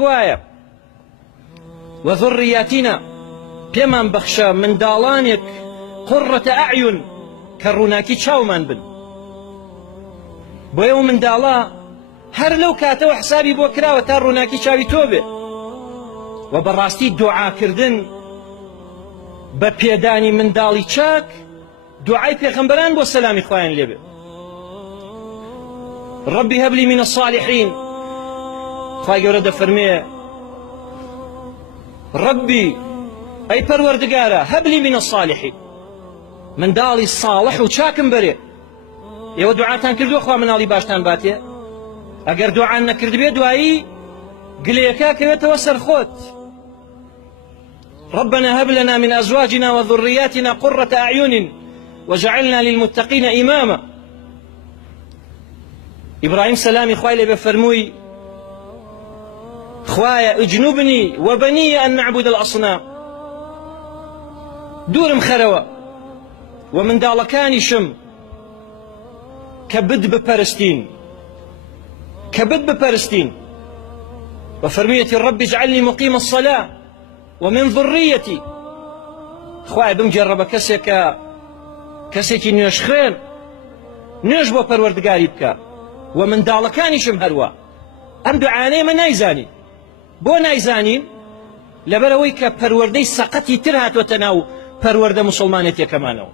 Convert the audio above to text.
وایە وذڕیاتینا پێمان بەخشە منداڵانێک قڕەتە ئەعیون کە ڕووناکی چاومان بن. بۆ ئێوە منداڵە هەر لەو کاتەوە حسابی بۆ کراوە تا ڕووناکی چاوی تۆ بێ. و بەڕاستی دوعاکردن بە پێدانی منداڵی چاک دوعای پێغەمبەران بۆ سەلامی خوایان لێبێ. ربی هەب لی من الصالحین، خوای گەورە دەفەرمێ ربی ئەی پەروەردگارە هەب لی من الصالحین، منداڵی ساڵح و چاکم بەرێ. ئێوە دوعاتان کردووە خوا مناڵی باشتان باتێ؟ ئەگەر دوعان نەکردبێ دوایی گلەیەکە کەوێتەوە سەرخۆت. ربنا هب لنا من أزواجنا وذرياتنا قرة أعين وجعلنا للمتقين إماما. إبراهيم سلامي خوای لێ بفرمووی خوايا اجنبني وبني أن نعبد الأصنام، دوورم خەرەوە و منداڵەکانیشم کە بت بپەرستین. وفرميتي رب اجعلني مقيم الصلاة ومن ذريتي، خوای بمجربە کەسێکی نوێژ خوێن نوێژ بۆ پەروەردگاری بکە و منداڵەکانیشم هەروە. ئەم دوعانەیەمە نایزانی. بۆ نایزانین؟ لەبەرەوەی کە پەروەردەی سەقەتی تر هاتووەتە ناو پەروەردە موسڵمانێتیەکەمانەوە.